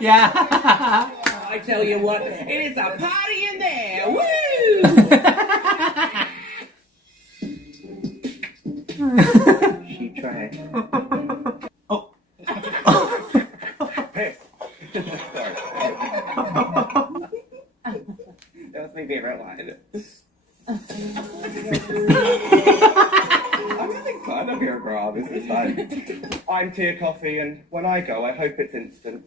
Yeah. I tell you what, it's a party in there. Woo! She tried. Oh. Hey. That was my favorite line. I'm having fun up here, girl. This is fun. I'm tea or coffee, and when I go, I hope it's instant.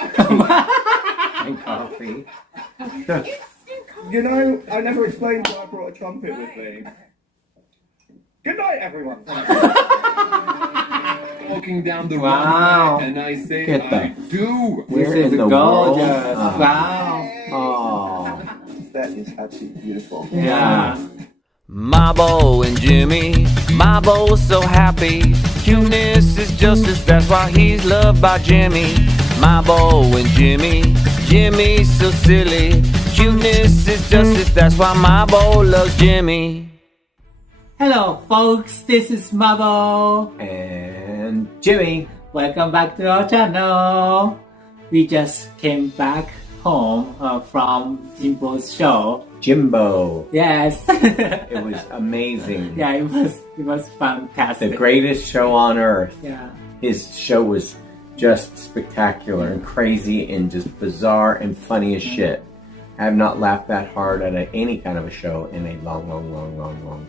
And coffee. You know, I never explained why I brought a trumpet with me. Good night, everyone. Walking down the Wow. runway, and I say, Get I that. do. This is gorgeous. Wow. Oh. That is absolutely beautiful. Yeah. Mabo and Jimmy, Mabo's so happy. Cuteness is justice, that's why he's loved by Jimmy. Mabo and Jimmy, Jimmy's so silly. Cuteness is justice, that's why Mabo loves Jimmy. Hello folks, this is Mabo. And Jimmy. Welcome back to our channel. We just came back home from Jimbo's show. Jimbo. Yes. It was amazing. Yeah, it was fantastic. The greatest show on earth. Yeah. His show was just spectacular and crazy and just bizarre and funny as shit. I have not laughed that hard at any kind of a show in a long time.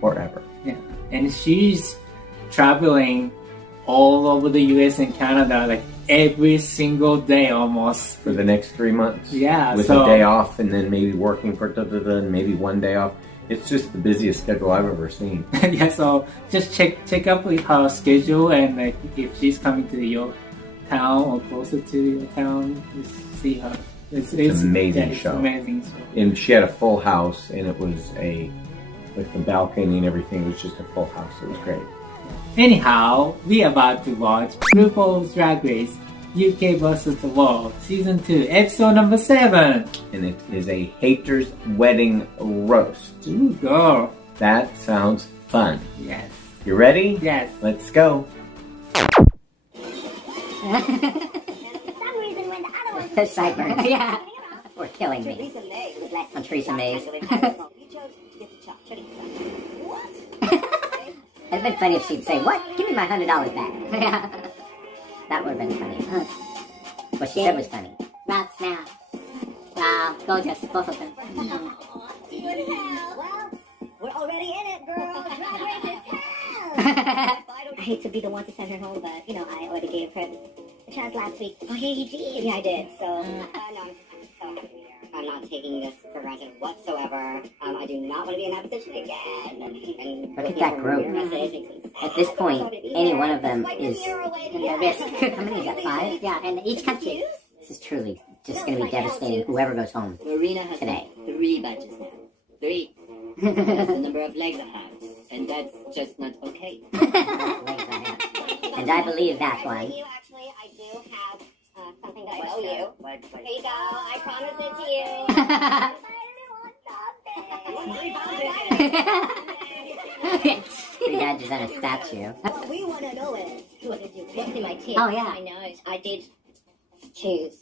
Forever. Yeah. And she's traveling all over the US and Canada like every single day almost. For the next 3 months. Yeah. With a day off and then maybe working for and maybe one day off. It's just the busiest schedule I've ever seen. Yeah, so just check up with her schedule and like if she's coming to your town or closer to your town, just see her. It's amazing yeah, show. Amazing show. And she had a full house and it was with the balcony and everything, it was just a full house. It was great. Anyhow, we are about to watch RuPaul's Drag Race UK vs. the World Season 2 Episode number 7. And it is a hater's wedding roast. Ooh, girl. That sounds fun. Yes. You ready? Yes. Let's go. The sideburns. Yeah. Or killing me. On Teresa Mays. It'd been funny if she'd say, "What? Give me my $100 back." That would have been funny. What she said was funny. Raps now. Wow, gorgeous, both of them. Well, we're already in it, girl. Drag race is hell. I hate to be the one to send her home, but you know, I already gave her a chance last week. Oh yeah, you did. Yeah, I did. So no, I'm so happy to be here. I'm not taking this for granted whatsoever. I do not want to be in that position again. And Look at that group. At this point, any one of them is a risk. How many is that? 5? Yeah, and each country. This is truly just going to be devastating. Whoever goes home Marina has today. 3 badges now. 3. That's the number of legs I have, and that's just not okay. And I believe that one. Actually, I do have something that I owe you. Here you go. I promised it to you. Your dad just on a statue. We want to know it. What did you pick in my teeth? Oh, yeah. I know it. I did choose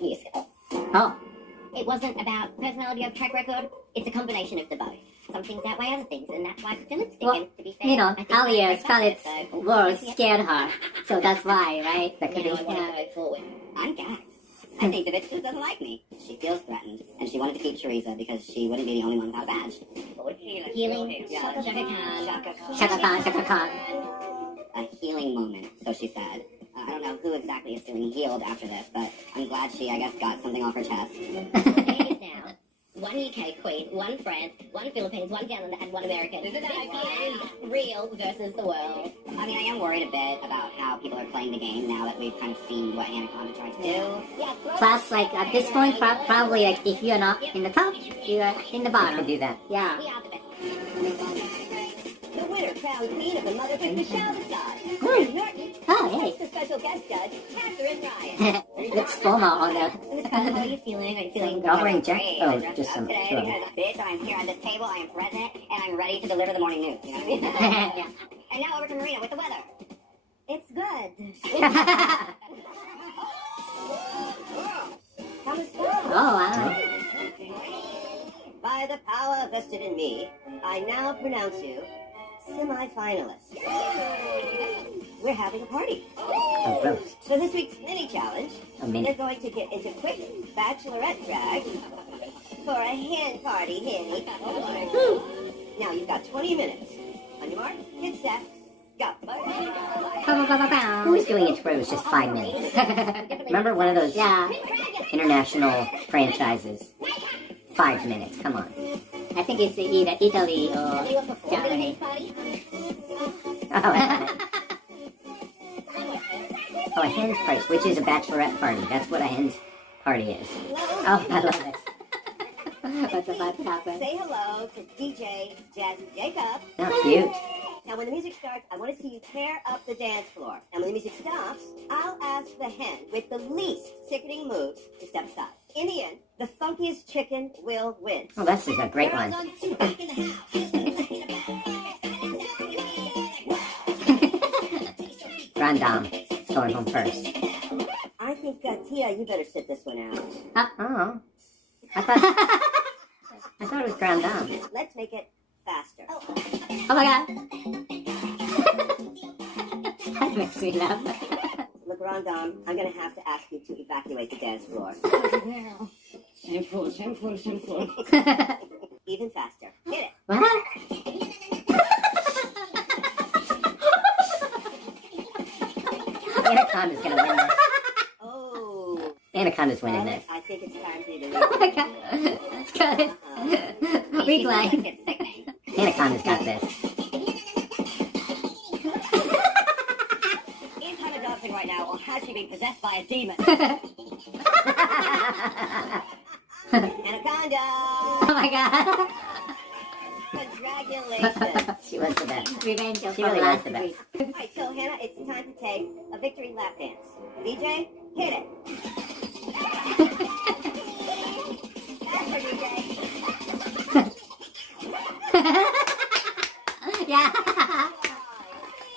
you. Oh. It wasn't about personality or track record. It's a combination of the both. Some things outweigh other things, and that's why I put the lipstick Well, in, to be fair. you know, I think Alia, my Scarlet's so- words scared her. So that's why, right? That You could know, be, I want to go forward. I'm gagged. I think the bitch just doesn't like me. She feels threatened, and she wanted to keep Teresa because she wouldn't be the only one without a badge. Healing. Shaka Khan. Shaka Khan, Shaka Khan. A healing moment, so she said. I don't know who exactly is feeling healed after this, but I'm glad she, I guess, got something off her chest. Now, 1 UK queen, 1 France, 1 Philippines, 1 Canada, and 1 American. This is real versus the world. I mean, I am worried a bit about how people are playing the game now that we've kind of seen what Anaconda tried to do. Plus, like, at this point, probably, like, if you're not in the top, you're in the bottom. You can do that. Yeah. We are the best. The winner, crowned queen of the motherhood Michelle the God. Oh, hey. The special guest judge, Katherine Ryan. Looks FOMO on there. How are you feeling? Are you feeling Not wearing great? jacket? Oh, I dressed just up some today clothes. because bitch, I'm here at this table, I am present, and I'm ready to deliver the morning news. You know what I mean? Yeah. And now over to Marina with the weather. It's good. Oh, wow. By the power vested in me, I now pronounce you semi-finalists. We're having a party. A roast. So this week's mini challenge, A mini. you're going to get into quick bachelorette drag for a hen party, Henny. Now you've got 20 minutes. On your mark, get set, go. Who was doing it where it was just 5 minutes? Remember one of those international franchises? 5 minutes, come on. I think it's either Italy or Germany. Oh, a hen's party, which is a bachelorette party. That's what a hen's party is. Oh, I love it. What's about to happen? Say hello to DJ Jazzy Jacob. Oh, cute. Now, when the music starts, I want to see you tear up the dance floor. And when the music stops, I'll ask the hen with the least sickening moves to step aside. In the end, the funkiest chicken will win. Oh, this is a great one. Random, going home first. I think, Tia, you better sit this one out. Oh, I thought it was ground down. Let's make it faster. Oh my god. That makes me laugh. Look, Rondon, I'm going to have to ask you to evacuate the dance floor. Shameful, shameful, shameful. Even faster. Hit it. What? Anaconda's gonna win this. Oh. Anaconda's winning this. I think it's time for you to leave. Oh my god. That's good. Weak line. Anaconda's got this. Is Hannah dancing right now, or has she been possessed by a demon? Anaconda! Oh my god. Congratulations. She was the best. Revenge of She really was last the best. week. Alright, so Hannah, it's time to take a victory lap dance. DJ, hit it. Faster, DJ. Yeah.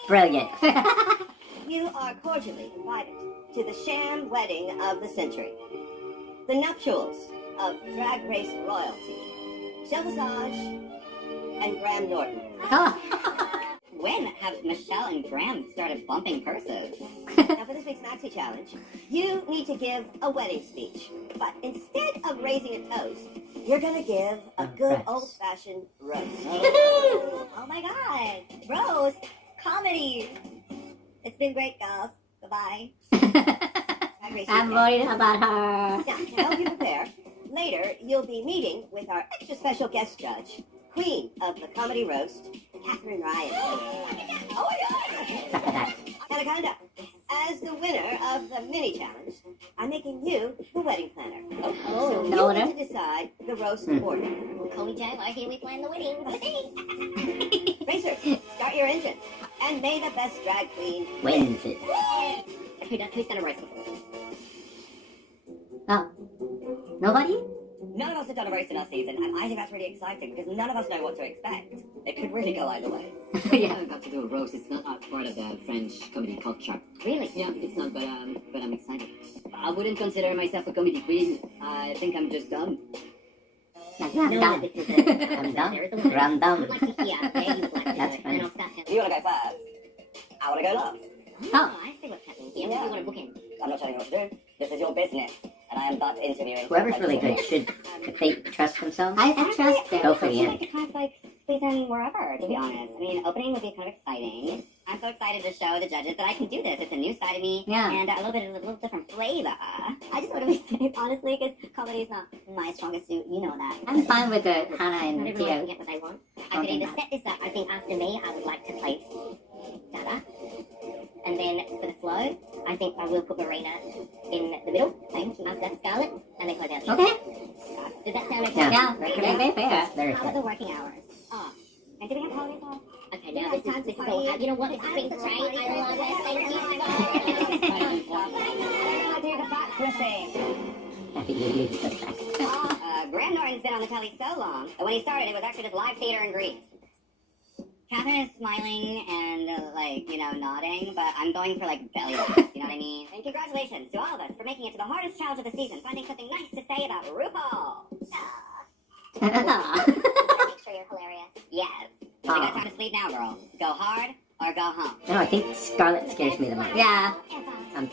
Brilliant. You are cordially invited to the sham wedding of the century. The nuptials of Drag Race royalty. Shelvisage and Graham Norton. When have Michelle and Graham started bumping purses? Now for this week's Maxi Challenge, you need to give a wedding speech. But instead of raising a toast, you're gonna give a good old-fashioned roast. Oh my god. Rose. Comedy. It's been great, girls. Goodbye. I'm worried about her. Now, to help you prepare, later you'll be meeting with our extra special guest judge, Queen of the Comedy Roast, Katherine Ryan. Oh my god! Anaconda, as the winner of the mini challenge, I'm making you the wedding planner. So no you order? need to decide the roast order. Cody J, why here we plan the wedding? Racers, start your engine, and may the best drag queen Wins it. Who's gonna race? Oh. Nobody? None of us have done a roast in our season, and I think that's really exciting because none of us know what to expect. It could really go either way. Yeah. I'm about to do a roast. It's not part of the French comedy culture. Really? Yeah, it's not, but I'm excited. I wouldn't consider myself a comedy queen. I think I'm just dumb. I'm dumb. dumb. I'm dumb. Random. That's funny. You want to go first? I want to go last. Oh, I see what's happening here. What do you want to book in? I'm not telling you what to do. This is your business, and I am but interviewing. Whoever's really good should, if they trust themselves, I trust them. go for the I end. could kind of like squeeze in wherever, to be honest. I mean, opening would be kind of exciting. I'm so excited to show the judges that I can do this. It's a new side of me, Yeah. and a little different flavor. I just want to be safe, honestly, because comedy is not my strongest suit. You know that. I'm fine with the Hannah and Not everyone can Theo. get what I want. I could either set this up. I think after me, I would like to place Dada. And then for the flow, I think I will put Marina in the middle, after Scarlet, and then close out. Okay. Does that sound okay? Yeah, very fair. Very How about the fair. working hours? Oh, and do we have holidays off? Okay, now this is all. You know what? This has been great. I love it. Thank you. Do the fact pushing. Graham Norton's been on the telly so long that when he started, it was actually just live theater in Greece. Katherine is smiling and, nodding, but I'm going for, belly laughs, you know what I mean? And congratulations to all of us for making it to the hardest challenge of the season, finding something nice to say about RuPaul. Make sure you're hilarious. Yes. You got time to sleep now, girl. Go hard or go home. No, I think Scarlet scares me the most. Yeah. I'm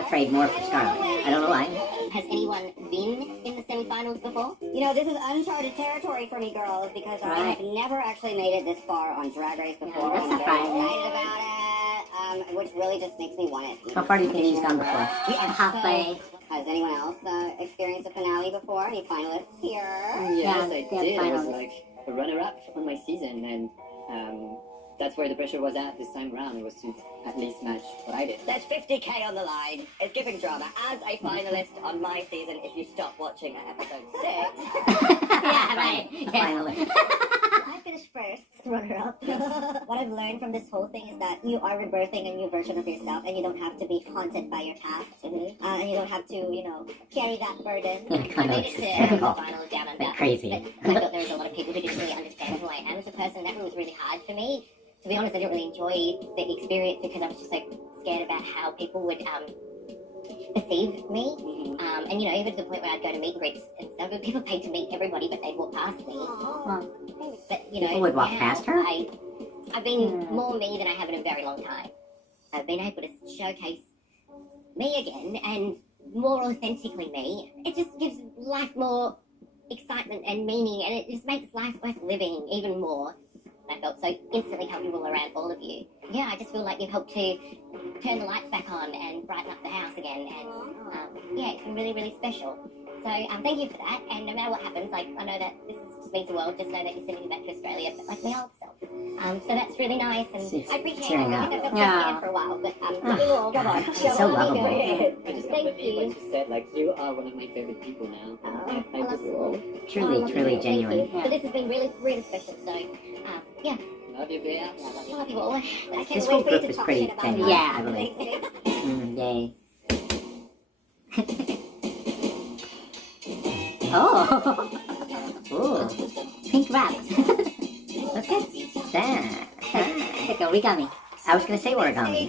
afraid more for Scarlet. I don't know why. Has anyone been in the semifinals before? You know, this is uncharted territory for me, girls, because I have never actually made it this far on Drag Race before. Yeah, that's I'm very surprising. excited about it, which really just makes me want it. How far do you think she's gone before? We are Halfway. Has anyone else experienced a finale before? Any finalists here? Yes, I yeah, did. I was finals. like a runner-up on my season, and that's where the pressure was at this time around. It was to at least match what I did. There's 50k on the line. It's giving drama. As a finalist on my season, if you stop watching at episode 6, Yeah, right. Finally. I finished first, runner-up. What I've learned from this whole thing is that you are rebirthing a new version of yourself, and you don't have to be haunted by your past, and you don't have to, carry that burden. Yeah, kind I of made it to hysterical. the final down under. Like crazy. But I thought there was a lot of people who didn't really understand who I am as a person, and that was really hard for me. To be honest, I didn't really enjoy the experience because I was just scared about how people would perceive me. And even to the point where I'd go to meet and greets and stuff, but people paid to meet everybody, but they'd walk past me. But People would walk now past her? I've been more me than I have in a very long time. I've been able to showcase me again and more authentically me. It just gives life more excitement and meaning, and it just makes life worth living even more. I felt so instantly comfortable around all of you. Yeah, I just feel like you've helped to turn the lights back on and brighten up the house again. And it's been really, really special. So thank you for that. And no matter what happens, I know that this just means the world. Just know that you're sending me back to Australia, but like my old self. So that's really nice, and She's I appreciate it. tearing I up. guess I've been Yeah. scared for a while, but Come on. She's so lovable. I just can't Thank believe what you. you said. Like, you are one of my favorite people now. I love just you all. Truly, truly Thank genuine. you. But this has been really, really special. So yeah. love you, Bea. I love you all. I can't This wait whole for you group to is talk pretty shit about genuine, me. I believe. Yay. Oh! Ooh. Pink rabbit. Look at that. Like origami. I was going to say origami.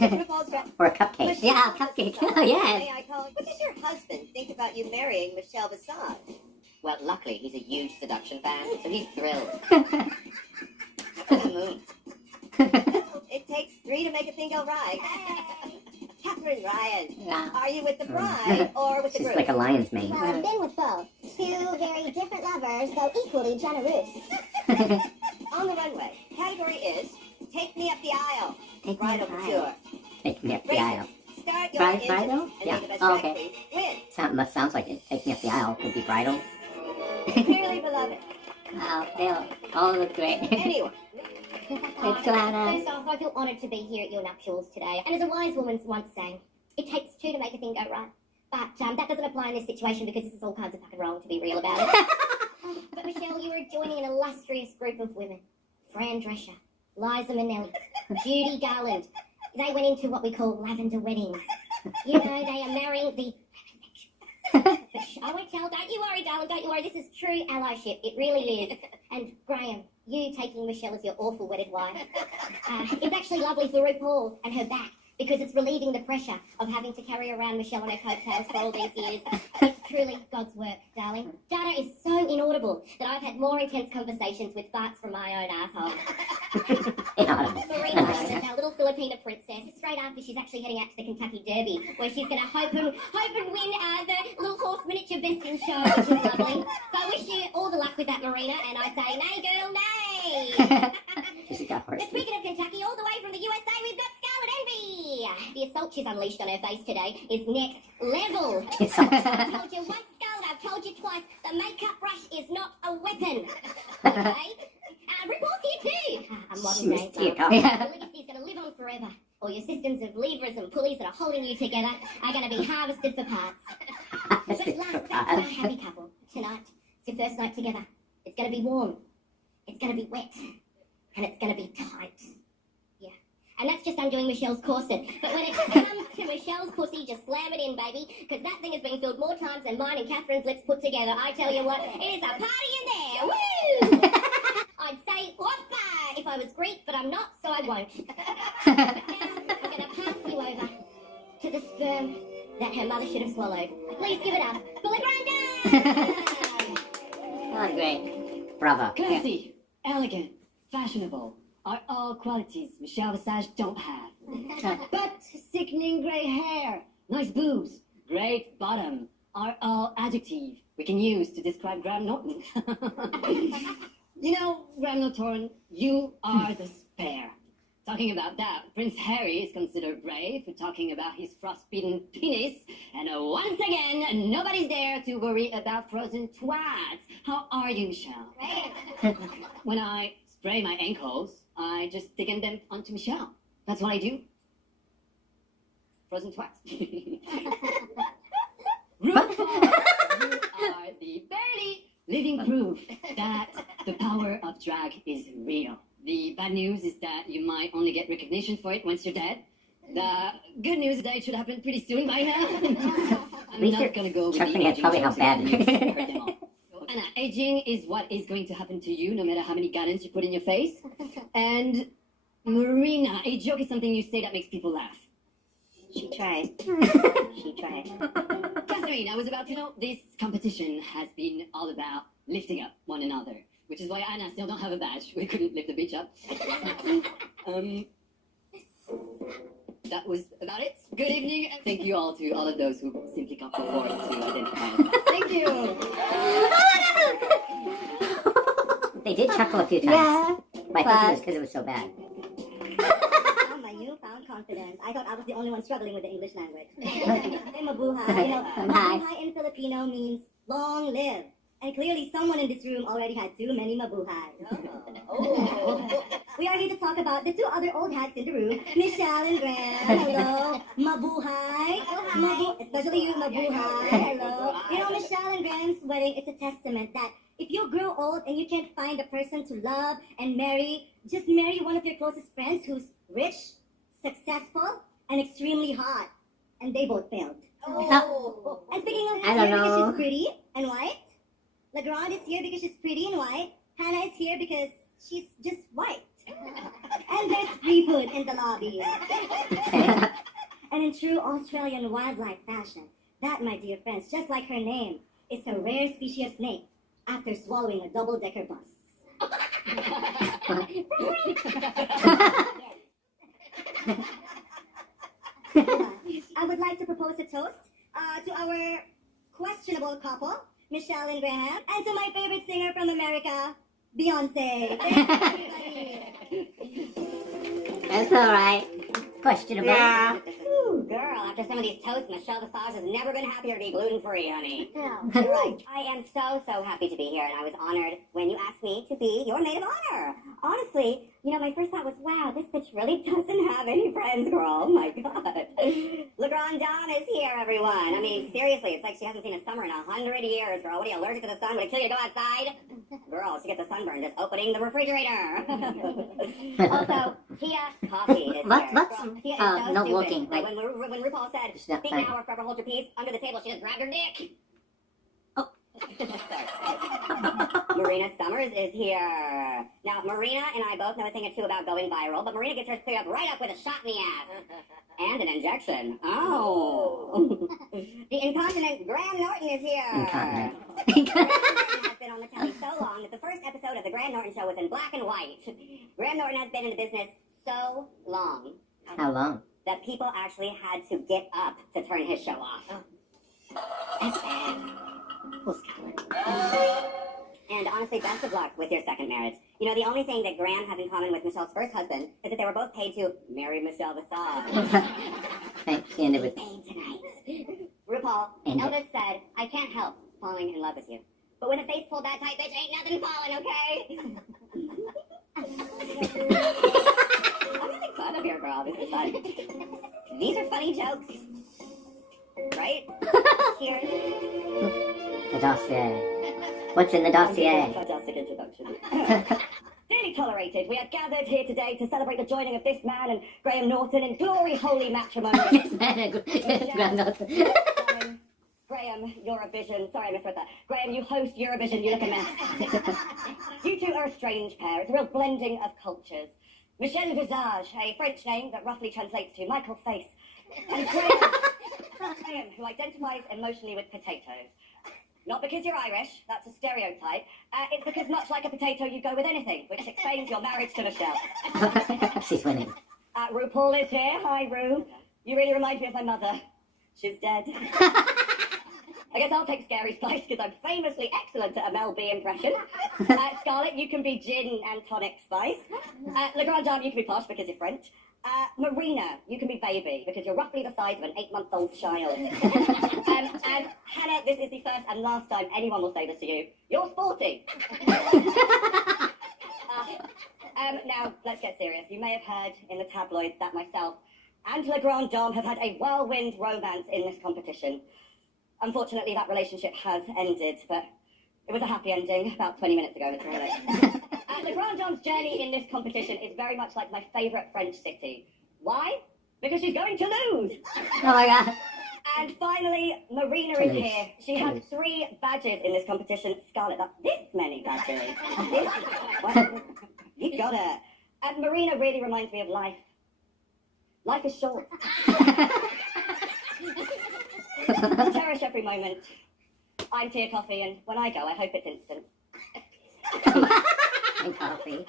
Or a cupcake. Yeah, cupcake. Oh, yes. What does your husband think about you marrying Michelle Visage? Well, luckily, he's a huge seduction fan, so he's thrilled. To the moon. It takes 3 to make a thing go right. Catherine Ryan, Yeah. are you with the bride or with the She's groom? like a lion's mane. Well, I've been with both. 2 very different lovers, though equally generous. On the runway, category is Take Me Up the Aisle. Take me Bridal up the couture. Take me up the Racers, aisle. start your Bridal? engine and Yeah. may the best Oh, drag okay. queen win. Sounds like it. Take me up the aisle. Could be bridal. Dearly beloved. Wow, they all look great. Anyway, It's Gladys. First off, I feel honoured to be here at your nuptials today. And as a wise woman once sang, it takes 2 to make a thing go right. But that doesn't apply in this situation because this is all kinds of fucking wrong, to be real about it. But Michelle, you are joining an illustrious group of women. Fran Drescher, Liza Minnelli, Judy Garland. They went into what we call lavender weddings. You know, they are marrying the... But I won't tell, don't you worry, darling, don't you worry. This is true allyship, it really is. And Graham, you taking Michelle as your awful wedded wife. It's actually lovely for RuPaul and her back, because it's relieving the pressure of having to carry around Michelle on her coattails for all these years. It's truly God's work, darling. Dada is so inaudible that I've had more intense conversations with farts from my own asshole. Marina is our little Filipina princess, straight after she's actually heading out to the Kentucky Derby, where she's going to hope and win the little horse miniature besting show, which is lovely. So I wish you all the luck with that, Marina, and I say, nay, girl, nay. She's got horse. But speaking of Kentucky, all the way from the USA, we've got Scarlet Envy. The assault she's unleashed on her face today is next level. I've told you once, Scarlet, I've told you twice, the makeup brush is not a weapon. Okay? RuPaul's here too. A modern day Teardrop. The legacy's going to live on forever. All your systems of levers and pulleys that are holding you together are going to be harvested for parts. But at last, back to our happy couple. Tonight, it's your first night together. It's going to be warm. It's going to be wet. And it's going to be tight. Yeah. And that's just undoing Michelle's corset. But when it comes to Michelle's pussy, just slam it in, baby. Because that thing has been filled more times than mine and Catherine's lips put together. I tell you what, it is a party in there. Woo! I'd say whoppa if I I was Greek, but I'm not, so I won't. But now I'm gonna pass you over to the sperm that her mother should have swallowed. Please give it up for LaGrande! Oh, great. Bravo. Classy, elegant, fashionable are all qualities Michelle Visage don't have. But sickening grey hair, nice boobs, great bottom are all adjectives we can use to describe Graham Norton. You know, Graham Norton, you are the spare. Talking about that, Prince Harry is considered brave for talking about his frostbitten penis. And once again, nobody's there to worry about frozen twats. How are you, Michelle? Great. When I spray my ankles, I just thicken them onto Michelle. That's what I do. Frozen twats. RuPaul, you are the barely living proof that the power of drag is real. The bad news is that you might only get recognition for it once you're dead. The good news is that it should happen pretty soon by now. I'm not gonna go with the aging probably how jokes bad it is. that hurt them all. So, Anna, aging is what is going to happen to you no matter how many gallons you put in your face. And Marina, a joke is something you say that makes people laugh. She tried. She tried. Katherine, I was about to note this competition has been all about lifting up one another, which is why Anna still don't have a badge. We couldn't lift the bitch up. That was about it. Good evening, and thank you all to all of those who simply can't afford to identify. Thank you. They did chuckle a few times. Yeah. But I think it was because it was so bad. Oh, my newfound confidence. I thought I was the only one struggling with the English language. Hey, mabuhay. You know, mabuhay in Filipino means long live. And clearly someone in this room already had too many mabuhay. Oh. We are here to talk about the two other old hats in the room, Michelle and Graham. Hello. Mabuhay. Especially you, mabuhay. Hello. You know, Michelle and Graham's wedding is a testament that if you grow old and you can't find a person to love and marry, just marry one of your closest friends who's rich, successful, and extremely hot. And they both failed. Oh. And speaking of, I don't because know. she's pretty and white. LaGrande is here because she's pretty and white. Hannah is here because she's just white. And there's free food in the lobby. And in true Australian wildlife fashion, that, my dear friends, just like her name, is a rare species of snake after swallowing a double-decker bus. I would like to propose a toast to our questionable couple, Michelle and Graham, and to my favorite singer from America, Beyonce. That's alright. Questionable. Yeah. Ooh, girl, after some of these toasts, Michelle Visage is never been happier to be gluten-free, honey. Yeah. You're right. I am so happy to be here, and I was honored when you asked me to be your maid of honor. Honestly, you know, my first thought was, wow, this bitch really doesn't have any friends, girl. Oh, my God. LaGrande is here, everyone. I mean, seriously, it's like she hasn't seen a summer in 100 years, girl. What are you, allergic to the sun? Would it kill you to go outside? Girl, she gets a sunburn just opening the refrigerator. Also, Tia Coffee is here. What's Girl, Tia is so no stupid. walking? Like, Like, when RuPaul said, She's not speak funny. now or forever hold your peace, under the table she just grabbed her dick. Oh. Marina Summers is here. Now, Marina and I both know a thing or two about going viral, but Marina gets hers cleared up right up with a shot in the ass. And an injection. Oh. The incontinent Graham Norton is here. Incontinent. Graham Norton has been on the telly so long that the first episode of The Graham Norton Show was in black and white. Graham Norton has been in the business so long how long? that people actually had to get up to turn his show off. That's bad. Well, Scarlet. And honestly, best of luck with your second marriage. You know, the only thing that Graham has in common with Michelle's first husband is that they were both paid to marry Michelle Visage. Thanks. She ended with Paid tonight. RuPaul, And- Elvis said, I can't help falling in love with you. But with a face pulled that tight, bitch, ain't nothing falling, okay? I'm having fun up here, girl. This is fun. These are funny jokes. Right? Here. the dossier. What's in the dossier? Fantastic introduction. Dearly tolerated, we are gathered here today to celebrate the joining of this man and Graham Norton in glory holy matrimony. This man and Graham Norton. Graham Graham, Eurovision. Sorry, I misread that. Graham, you host Eurovision. You look a mess. You two are a strange pair. It's a real blending of cultures. Michel Visage, a French name that roughly translates to Michael Face. And Graham, who identifies emotionally with potatoes. Not because you're Irish, that's a stereotype. It's because much like a potato, you go with anything, which explains your marriage to Michelle. She's winning. RuPaul is here. Hi, Ru. You really remind me of my mother. She's dead. I guess I'll take Scary's place because I'm famously excellent at a Mel B impression. Scarlet, you can be gin and tonic spice. Le Grand Dame, you can be posh because you're French. Marina, you can be baby because you're roughly the size of an 8-month-old child. And Hannah, this is the first and last time anyone will say this to you. You're sporty. Now, let's get serious. You may have heard in the tabloids that myself and Le Grand Dame have had a whirlwind romance in this competition. Unfortunately, that relationship has ended, but it was a happy ending about 20 minutes ago. It's really Le Grand Dame's journey in this competition is very much like my favourite French city. Why? Because she's going to lose. Oh my god. And finally, Marina is here. She has 3 badges in this competition. Scarlet, that's this many badges. What? You got it. And Marina really reminds me of life. Life is short. Cherish every moment. I'm tea or coffee, and when I go, I hope it's instant. And coffee.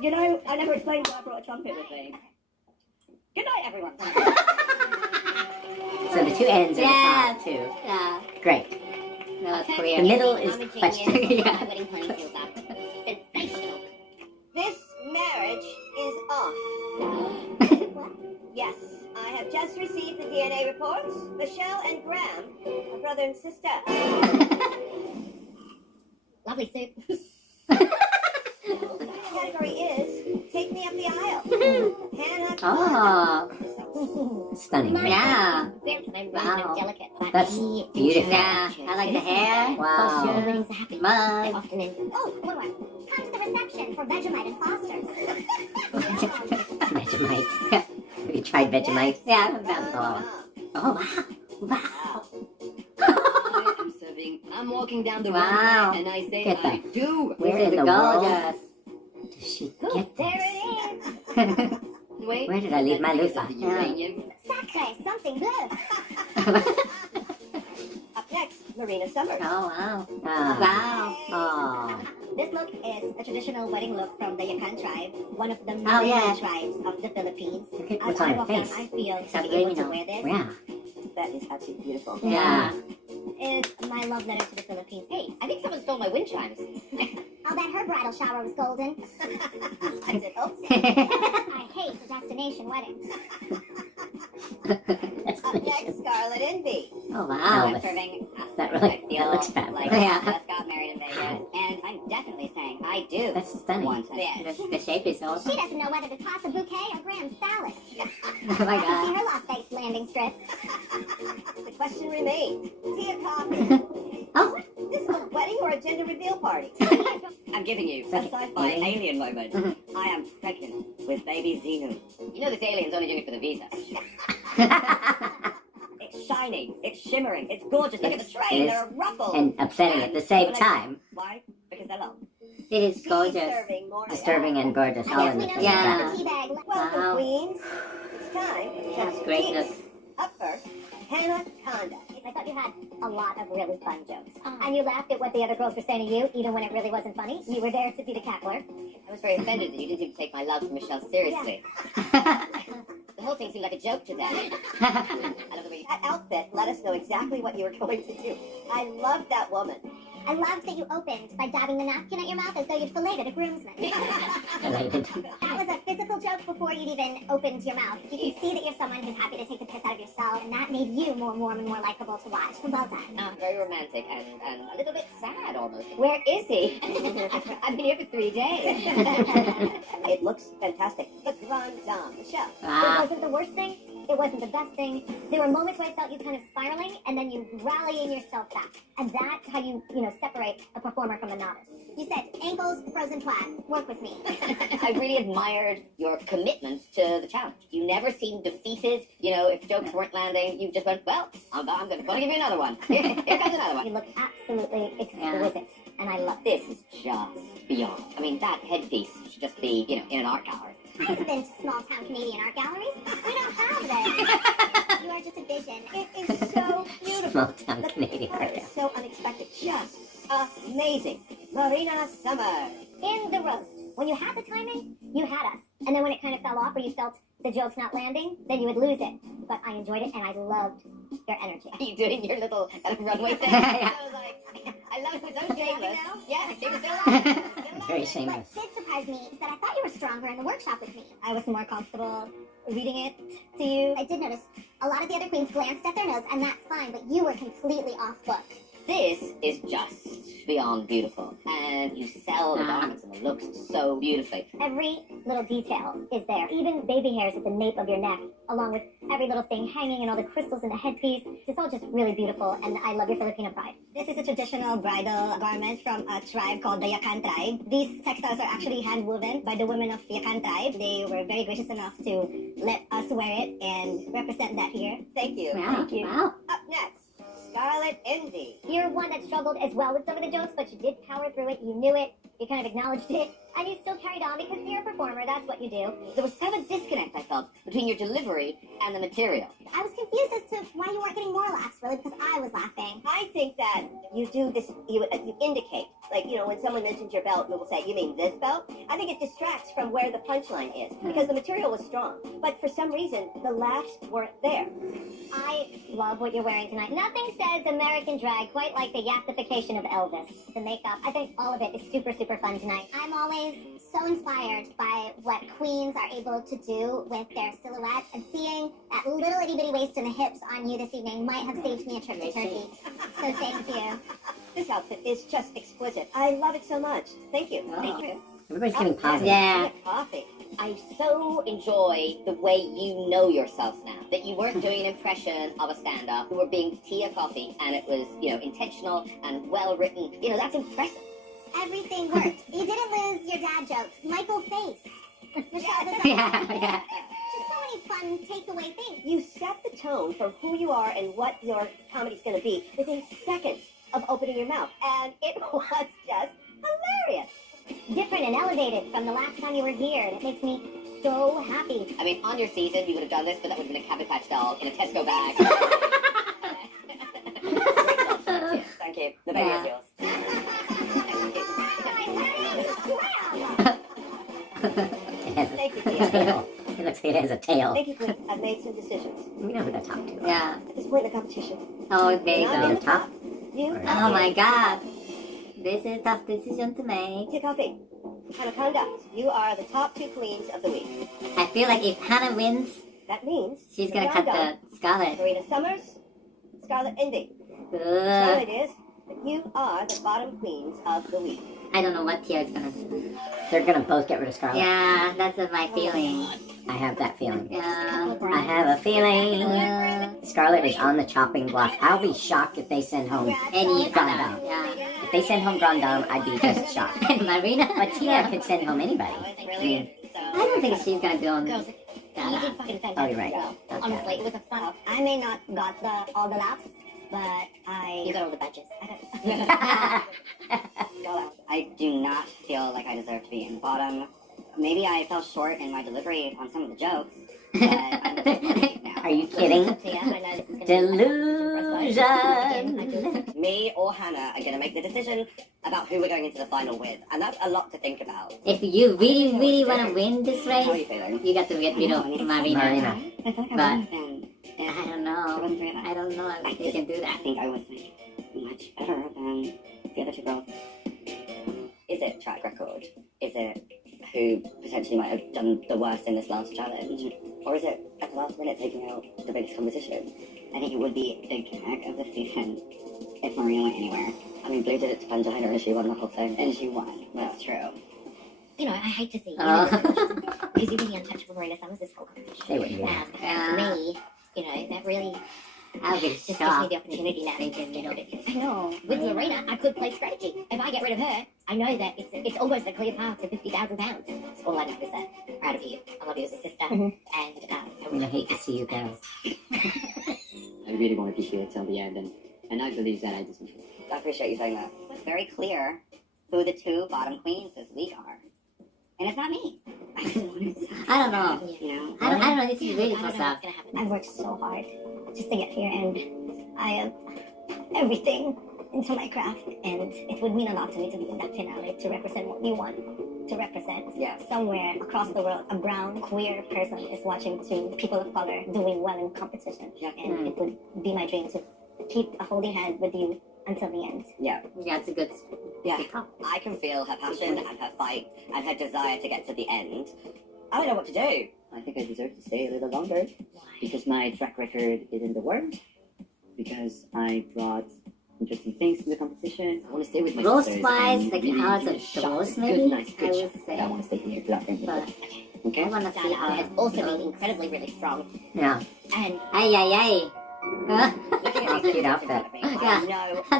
You know, I never explained why I brought a trumpet with me. Good night, everyone. So the two ends are the top two. Yeah. Great. No, The middle is question. Yeah. Sensational. This marriage is off. Yes, I have just received the DNA reports. Michelle and Graham are brother and sister. Lovely soup. The category is Take Me Up the Aisle. Hannah. Oh. Stunning. Yeah. Wow. Delicate. That's beautiful. Yeah. I like the hair. Wow. Everything's happy. Mug. Often in. Oh, one more. Come to the reception for Vegemite and Foster's. Vegemite. Have you tried Vegemite? Yeah, oh wow. Wow. I'm serving. I'm walking down the Wow. runway and I say Get I that. do. Where in the world does she get There this? it is. Wait. Where did I leave my loofah? The uranium. Sacre, something blue. Up next, Marina Summers. Oh wow. Wow. Oh. This look is a traditional wedding look from the Yakan tribe, one of the Oh, yeah. main tribes of the Philippines. Look at As what's I on her walk down, face. I feel It's to be able to subliminal. wear this Yeah. That is absolutely beautiful. Yeah. is my love letter to the Philippines. Hey, I think someone stole my wind chimes. I'll bet her bridal shower was golden. I did hope so. I hate the destination weddings. Up next, Scarlet Envy. Oh wow. I'm Elvis. serving. That really- I feel that looks bad. like Yeah. I just got married in Vegas, and I'm definitely saying I do That's stunning. want this. The shape is awesome. She doesn't know whether to toss a bouquet or Graham's salad. Oh my I can see god. her Las Vegas landing strip. The question remains, tea or coffee? Oh. This is a wedding or a gender reveal party? I'm giving you a sci-fi alien moment. I am pregnant with baby Xenu. You know this alien's only doing it for the visa. It's shiny, it's shimmering, it's gorgeous. Look at the It train, is. there are ruffles. And upsetting at the same time. Why? Because they're long. It is gorgeous. Serving more. Disturbing and gorgeous all I guess in we the know same you breath. have the teabag. Welcome, Wow. queens. It's time. That's great looks. Up first, Hannah Conda. I thought you had a lot of really fun jokes. And you laughed at what the other girls were saying to you, even when it really wasn't funny. You were there to be the cackler. I was very offended that you didn't even take my love for Michelle seriously. The whole thing seemed like a joke to them. I love the way you... That outfit let us know exactly what you were going to do. I love that woman. I loved that you opened by dabbing the napkin at your mouth as though you'd filleted a groomsman. Related. That was a physical joke before you'd even opened your mouth. You can see that you're someone who's happy to take the piss out of yourself, and that made you more warm and more likable to watch. Well done. Very romantic and a little bit sad almost. Where is he? I've been here for 3 days. It looks fantastic. The Grand Dame, Michelle. It Wow. wasn't the worst thing. It wasn't the best thing. There were moments where I felt you kind of spiraling, and then you rallying yourself back. And that's how you separate a performer from a novice. You said ankles, frozen twat. Work with me. I really admired your commitment to the challenge. You never seemed defeated. You know, if jokes weren't landing, you just went, well, I'm going to give you another one. Here comes another one. You look absolutely exquisite, and I love This is just beyond. I mean, that headpiece should just be, in an art gallery. I've been to small-town Canadian art galleries. We don't have this. You are just a vision. It is so beautiful. Small-town Canadian color art is so unexpected. Just amazing. Marina Summer. In the roast, when you had the timing, you had us. And then when it kind of fell off or you felt the joke's not landing, then you would lose it. But I enjoyed it and I loved your energy. Are you doing your little runway thing? I was like, I love it. It was so shameless. Yeah, she was still Very shameless. What did surprise me is that I thought you were stronger in the workshop with me. I was more comfortable reading it to you. I did notice a lot of the other queens glanced at their notes, and that's fine, but you were completely off book. This is just beyond beautiful. And you sell the garments and the looks so beautifully. Every little detail is there. Even baby hairs at the nape of your neck, along with every little thing hanging and all the crystals in the headpiece. It's all just really beautiful, and I love your Filipino pride. This is a traditional bridal garment from a tribe called the Yakan tribe. These textiles are actually hand-woven by the women of Yakan tribe. They were very gracious enough to let us wear it and represent that here. Thank you. Wow. Thank you. Wow. Up next, Scarlet Envy. You're one that struggled as well with some of the jokes, but you did power through it. You knew it. You kind of acknowledged it. And you still carried on because you're a performer. That's what you do. There was kind of a disconnect, I felt, between your delivery and the material. I was confused as to why you weren't getting more laughs, really, because I was laughing. I think that you do this, you indicate, like, when someone mentions your belt, you will say, you mean this belt? I think it distracts from where the punchline is, because the material was strong. But for some reason, the laughs weren't there. I love what you're wearing tonight. Nothing says American drag quite like the yassification of Elvis. The makeup, I think all of it is super, super fun tonight. I'm always so inspired by what queens are able to do with their silhouettes, and seeing that little itty-bitty waist and the hips on you this evening might have saved me a trip to Turkey. So thank you. This outfit is just exquisite. I love it so much. Thank you. Oh. Thank you. Everybody's getting positive. Yeah. Coffee. I so enjoy the way you know yourself now. That you weren't doing an impression of a stand-up. You were being Tia Coffee, and it was, intentional and well-written. That's impressive. Everything worked. You didn't lose your dad jokes. Michael face. Michelle does Yeah. Just so many fun takeaway things. You set the tone for who you are and what your comedy's going to be within seconds of opening your mouth. And it was just hilarious. Different and elevated from the last time you were here. And it makes me so happy. I mean, on your season, you would have done this, but that would have been a Cabbage Patch doll in a Tesco bag. Thank you. The baby is yours. Thank you, Tia. Tail. It looks like it has a tail. Thank you, Queen. I've made some decisions. We know who to talk to. Yeah. At this point in the competition, Oh, there you I'm go. on the top. You Oh my god. This is a tough decision to make. Tia Coffee. Anaconda, you are the top 2 queens of the week. I feel like if Hannah wins, That means she's gonna cut the Scarlet. Marina Summers, Scarlet Envy. Ugh. Scarlet is that you are the bottom queens of the week. I don't know what Tia's gonna do. They're gonna both get rid of Scarlet. Yeah, that's my feeling. I have that feeling. Yeah. I have a feeling. Scarlet is on the chopping block. I'll be shocked if they send home Any Grand other. Dame. Yeah. If they send home Grand Dame, I'd be just shocked. And Marina. But Tia could send home anybody. Brilliant. I don't think she's gonna do on Girls, you did fucking fantastic. Oh, you're right. job. Honestly, it was a fun. I may not got all the laughs, but You got all the badges. I do not feel like I deserve to be in the bottom. Maybe I fell short in my delivery on some of the jokes, but I'm now. Are you kidding? Delusion. Me or Hannah are going to make the decision about who we're going into the final with, and that's a lot to think about. If you really, really want to win this How are you race, feeling? you got to get rid of Marina. Marina. I feel like But- I wouldn't have been. I don't know. I don't know if they can do I that. think I was like much better than the other 2 girls. Is it track record? Is it who potentially might have done the worst in this last challenge? Or is it at the last minute taking out the biggest competition? I think it would be the gag of the season if Marina went anywhere. I mean, Blue did it to Pangina and she won the whole thing. And she won. That's true. you know, I hate to see you because you're really untouchable, Marina. Summers this whole competition. They wouldn't be. For me, you know, that really I'll be just gives me shocked. the opportunity now to just get ridiculous. I know. With Marina, I could play strategy. If I get rid of her, I know that it's almost a clear path to £50,000. So all I know is that I'm proud of you. I love you as a sister, and I really hate to see you go. I really wanted to see it till the end, and I believe that I deserve it. I appreciate you saying that. It's very clear who the two bottom queens this week are. And it's not me. I don't know. You know? I don't know. This is really I don't close know up. what's gonna happen. I've worked so hard just to get here, and I have everything into my craft, and it would mean a lot to me to be in that finale to represent what we want to represent. Yeah. Somewhere across the world, a brown, queer person is watching two people of color doing well in competition. Yeah. And it would be my dream to keep a holding hand with you until the end. Yeah. Yeah, it's a good. Yeah. I can feel her passion and her fight and her desire to get to the end. I don't know what to do. I think I deserve to stay a little longer because my track record is in the works. Because I brought interesting things to the competition. I want to stay with my sisters. Roast-wise, and like really hours give it of a shot. toast, A maybe? Good, nice, good I would shot. say. I want to stay here without them. But Okay. I want to see Dada how has also been incredibly, really strong. Yeah. And Ay, ay, ay. Looking Oh, at these cute pictures in outfit. front of me, Yeah. I know I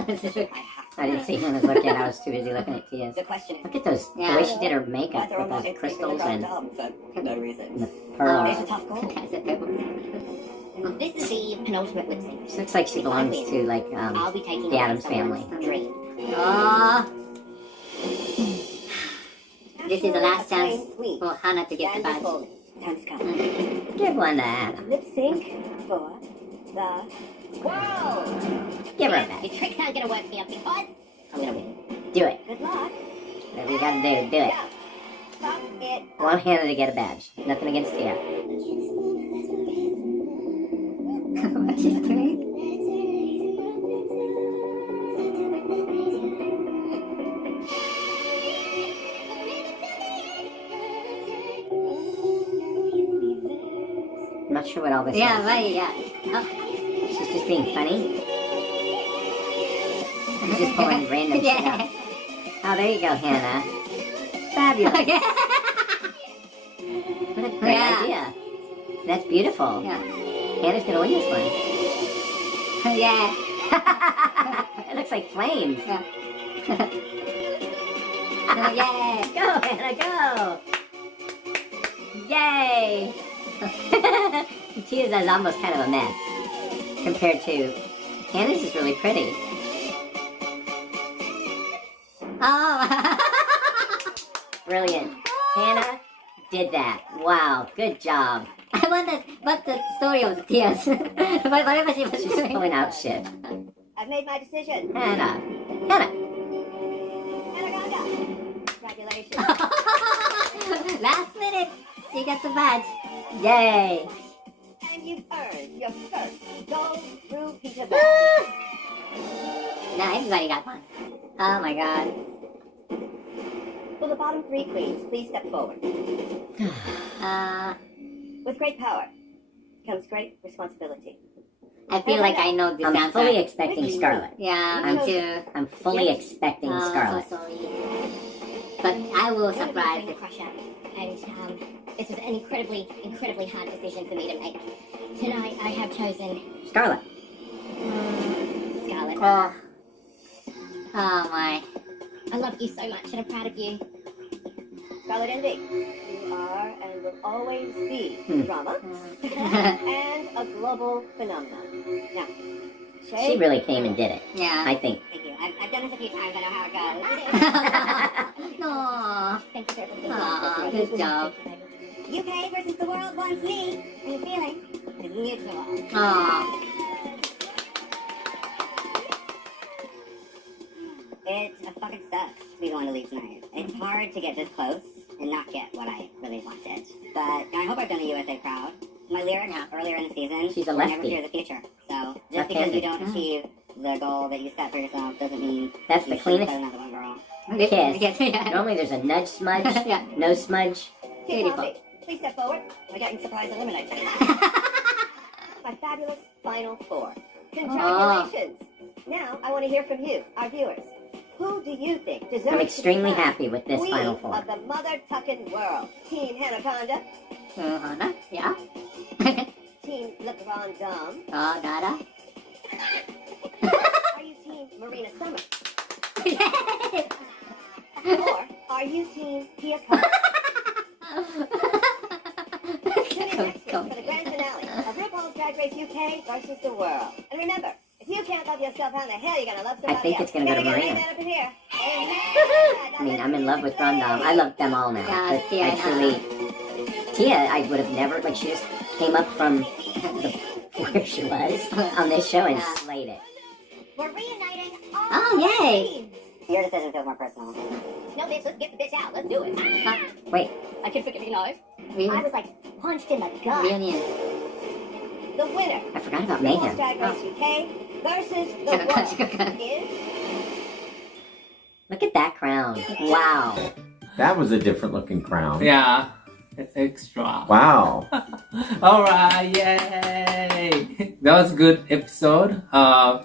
I didn't have see to. him as looking. I was too busy looking at Tia's. The question is Look at those. Yeah. The way she did her makeup whether or with not those it's crystals and for no reason. the It's pearls. a tough call. Is it purple? this is the penultimate lip sync. She looks like she belongs to like I'll be taking the away Addams someone's family. dream. Oh. This is the last chance Sweet. for Hannah to get the badge. Wonderful. Time's come. Give one to Hannah. Lip sync for the world. Give her a Your badge. tricks aren't gonna work here because I'm gonna win. Do it. Good luck. Whatever you gotta do, do it. Yeah. Fuck it. Want Hannah to get a badge. Nothing against Tia. What she's doing? I'm not sure what all this is. Yeah, right, yeah. Oh, she's just being funny. She's just pulling random shit out. Oh, there you go, Hannah. Fabulous. What a great idea. That's beautiful. Yeah. Hannah's gonna win this one. Yeah. It looks like flames. Yeah. Yay! Go, Hannah, go! Yay! Tia's is almost kind of a mess compared to Hannah's is really pretty. Oh! Brilliant. Hannah did that. Wow, good job. I wonder what the story of Tia's. Whatever she was She's doing. pulling out shit. I've made my decision. Hannah. Hannah. Gaga. Congratulations. Last minute, you got the badge. Yay! And you've earned your first gold repeater badge. Now everybody got one. Oh my god. Will the bottom three queens please step forward? With great power comes great responsibility. I feel like I know this I'm answer. fully expecting Scarlet. Yeah, I'm me too. I'm fully expecting Scarlet. So sorry. But I will Surprise surprise the it. crush out. And this was an incredibly, incredibly hard decision for me to make. Tonight I have chosen Scarlet. Scarlet. Oh. Oh my. I love you so much and I'm proud of you. Scarlet Envy, you are and will always be drama and a global phenomenon. Now, She really came and did it. Yeah. I think. Thank you. I've done this a few times. I know how it goes. No. Thank you for everything. Aw, good job. UK versus the world wants me. How you feeling? It's mutual. Aw. It fucking sucks to be the one to leave tonight. It's hard to get this close and not get what I really wanted. But I hope I've done the USA proud. My lyrics earlier in the season She's a were never lefty. fear the future. So just Left-handed. because you don't achieve the goal that you set for yourself doesn't mean That's you the shouldn't cleanest set another one, girl. kiss. Yeah. Normally there's a nudge smudge, Yeah. no smudge. Tea Coffee, please step forward. We're getting surprise eliminated. My fabulous final four. Congratulations. Now I want to hear from you, our viewers. Who do you think deserves I'm extremely to be happy with this queen final four. of the mother-tucking world? Team Hanaconda, Hana? Yeah? Team Le Grand Dame, Oh, Dada? are you Team Marina Summer? Or are you Team Tia Carter? Tune in next week for the grand finale of RuPaul's Drag Race UK versus the world. And remember, if you can't love yourself, how in the hell are you gonna love somebody I think else? it's gonna go to Gotta get Marina. Raymond up in here. I mean, I'm in love with Grand Dame. I love them all now. Yeah, But Tia, I truly... Tia, I would have never... Like, she just came up from where she was on this show and slayed it. We're reuniting all Oh, yay. queens. Your decision feels more personal. No, bitch, let's get the bitch out. Let's do it. Wait, I can forget you know. I Reunion. was like punched in the gut. Reunion. The winner, I forgot about RuPaul's Mayhem. Drag Race UK versus the world is... Look at that crown. Wow. That was a different looking crown. Yeah, it's extra. Wow. Alright, yay! That was a good episode.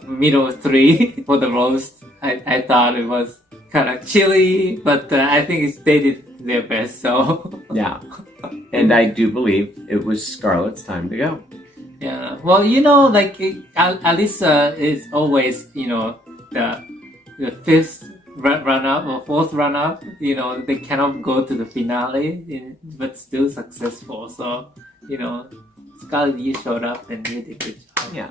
Middle 3 for the roast. I thought it was kind of chilly, but I think they did their best, so. Yeah. And I do believe it was Scarlet's time to go. Yeah, well, you know, like Alyssa is always, you know, the fifth run-up or fourth run-up. You know, they cannot go to the finale, but still successful. So, you know, Scarlet, you showed up and you did a good job. Yeah.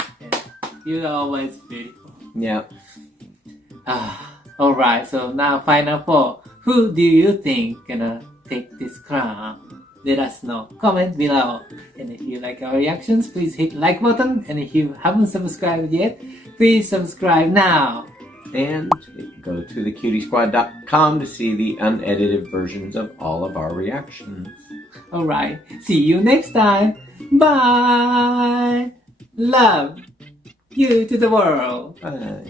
You're always beautiful. Yeah. All right. So now, final four. Who do you think gonna take this crown? Let us know. Comment below. And if you like our reactions, please hit like button. And if you haven't subscribed yet, please subscribe now. And go to thecutiesquad.com to see the unedited versions of all of our reactions. Alright. See you next time. Bye. Love you to the world. Bye.